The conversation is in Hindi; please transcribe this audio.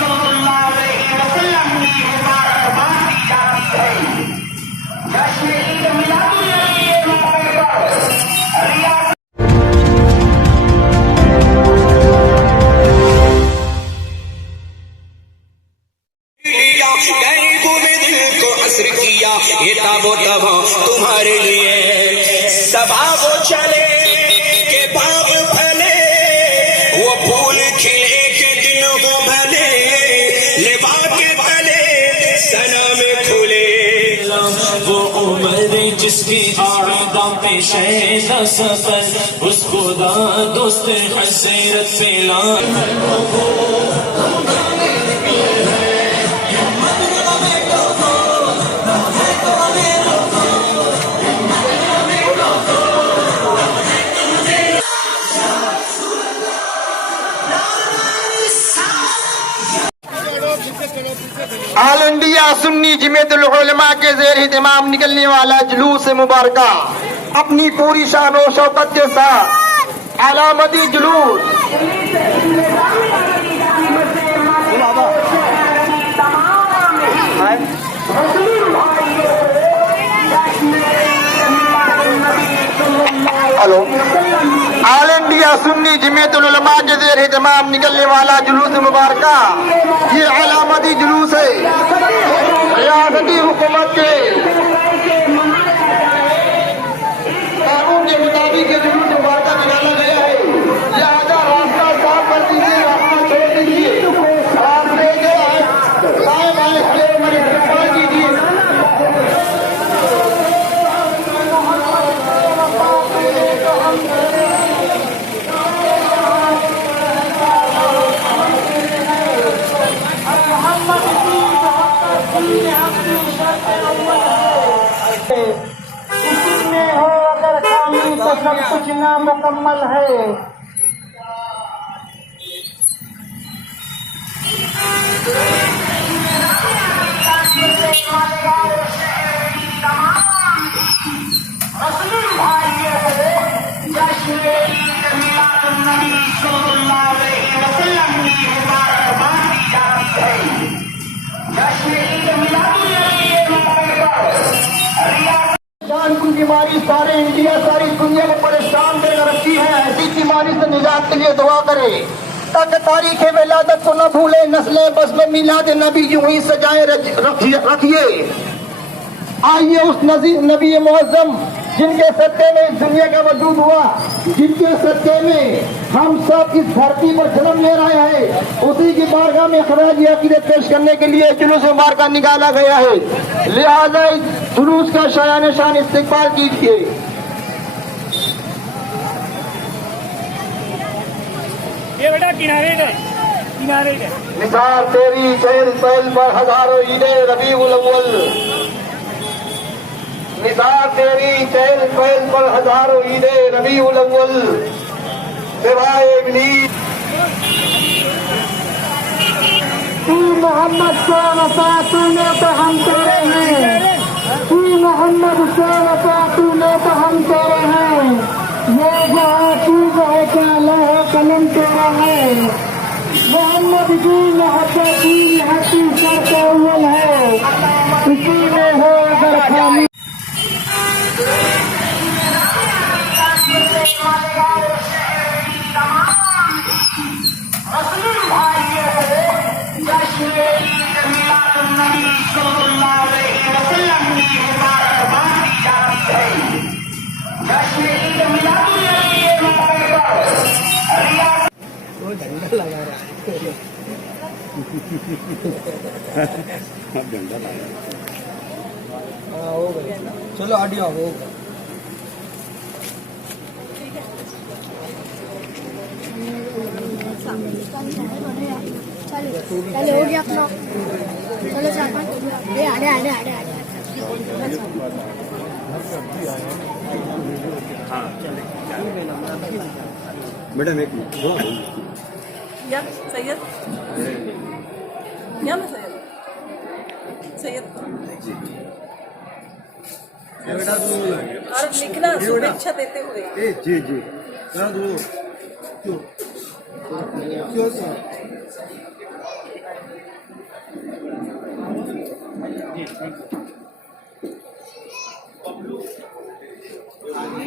सल्लल्लाहु अलैहि वसल्लम की मुबारकबाद दी जाती है। जश्न ईद मिलादुन नबी के मौके पर रियासत किया ये ताबो तबो तुम्हारे लिए सभा वो चले के बाब फले वो फूल खिले के दिन वो भले लेवा के भले सना में खुले वो उम्र जिसकी आदा पेश है न सफर उस खुदा दोस्त हसरत से ला ऑल इंडिया सुन्नी जमीयतुल उलमा के ज़ेर इत्माम निकलने वाला जुलूस मुबारका अपनी पूरी शान और शौकत के साथ अलामती जुलूस hello all India Sunni Jamiatul उलमा के ज़ेर इत्माम निकलने वाला जुलूस मुबारका ये अलामती जुलूस है। रियासती हुकूमत के कानून के मुताबिक ये जुलूस मुबारका निकाला गया है। लिहाजा रास्ता साफ कर दीजिए, रास्ता छोड़ दीजिए, रास्ते जो है दाएं बाएं खड़े हमारे गिरफ्तार कीजिए। इसी में हो अगर खामी तो सब कुछ नामुकम्मल है। की बीमारी सारे इंडिया सारी दुनिया को परेशान कर रखी है। ऐसी बीमारी से निजात के लिए दुआ करे ताकि तारीख विलादत को न भूले, नस्लें बस में मिलाद नबी यूं ही सजाए रखिए। आइए उस नबी मुअज्जम जिनके सदके में इस दुनिया का वजूद हुआ, जिनके सदके में हम सब इस धरती पर जन्म ले रहे हैं, उसी की बारगाह में खराज अकीदत पेश करने के लिए जुलूस मुबारका निकाला गया है। लिहाजा इस जुलूस का शायान शान इस्तिकबाल कीजिए। ये बेटा किनारे का निसार तेरी चहल पहल पर हजारों ईदे रबीउल अव्वल, निसार तेरी चहल पहल पर हजारों ईदे रबीउल अव्वल, सिवाए इब्लीस तू मोहम्मद को वफा तूने तो हम तेरे हैं, तू मोहम्मद को वफा तूने तो हम तेरे हैं, ये जो है तू जो है क्या लौह कलम तेरा है, मोहम्मद की मोहब्बत की हकी शर्त अव्वल है। इसी में हो अगर खामी झंडा लगा चलो ऑडियो हो चलो हो गया अपना, चलो चार पाँच आड़े आड़े आड़े आड़े मैडम एक मिनट या सैयद या मैं सैयद और लिखना शुभेच्छा देते हुए जी जी क्यों थैंक यू